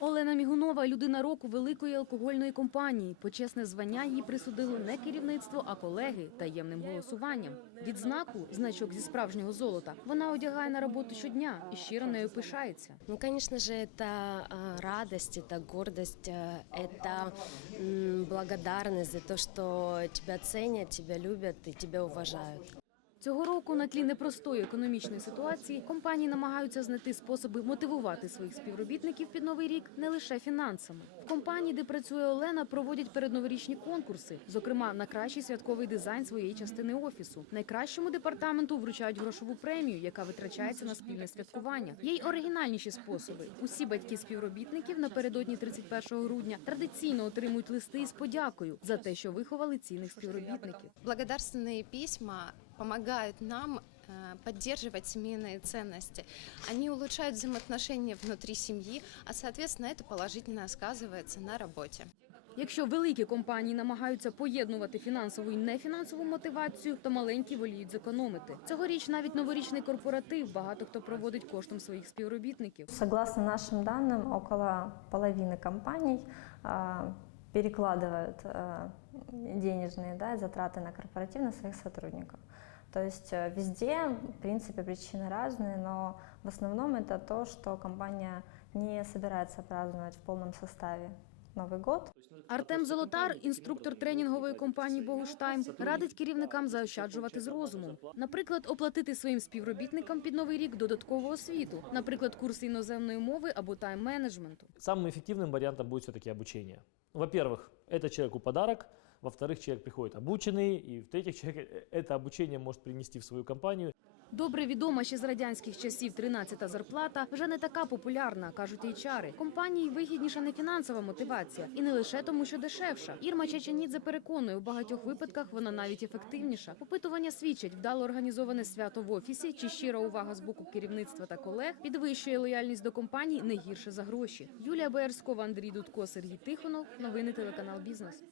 Олена Мігунова людина року великої алкогольної компанії. Почесне звання їй присудило не керівництво, а колеги таємним голосуванням. Відзнаку значок зі справжнього золота вона одягає на роботу щодня і щиро нею пишається. Ну, конечно же, это э, радость, это гордость, э, это м, благодарность за то, что тебя ценят, тебя любят и тебя уважают. Цього року на тлі непростої економічної ситуації компанії намагаються знайти способи мотивувати своїх співробітників під новий рік не лише фінансами. В компанії, де працює Олена, проводять передноворічні конкурси, зокрема на кращий святковий дизайн своєї частини офісу. Найкращому департаменту вручають грошову премію, яка витрачається на спільне святкування. Є й оригінальніші способи. Усі батьки співробітників напередодні 31 грудня традиційно отримують листи із подякою за те, що виховали цінних співробітників. Благодарственные письма помогают нам э, поддерживать семейные ценности. Они улучшают взаимоотношения внутри семьи, а, соответственно, это положительно сказывается на работе. Якщо великі компанії намагаються поєднувати фінансову і нефінансову мотивацію, то маленькі воліють зекономити. Цьогоріч навіть новорічний корпоратив багато хто проводить коштом своїх співробітників. Согласно нашим данным, около половины компаний а, перекладывают а, денежные да, затраты на корпоратив на своих сотрудников. То есть э, везде, в принципе, причины разные, но в основном это то, что компания не собирается праздновать в полном составе Новый год. Артем Золотар, інструктор тренінгової компанії Богуштайм, радить керівникам заощаджувати з розумом. Наприклад, оплатити своїм співробітникам під новий рік додаткову освіту, наприклад, курси іноземної мови або тайм-менеджменту. Самым эффективным вариантом будет все-таки обучение. Во-первых, это человеку подарок, во-вторых, человек приходит обученный, и в-третьих, человек э, это обучение может принести в свою компанию. Добре відома ще з радянських часів 13-та зарплата вже не така популярна, кажуть HR. Компанії вигідніша не фінансова мотивація, і не лише тому, що дешевша. Ірма Чеченідзе переконує, у багатьох випадках вона навіть ефективніша. Опитування свідчать, вдало організоване свято в офісі чи щира увага з боку керівництва та колег підвищує лояльність до компаній не гірше за гроші. Юлія Боярськова, Андрій Дудко, Сергій Тихонов. Новини телеканал Бізнес.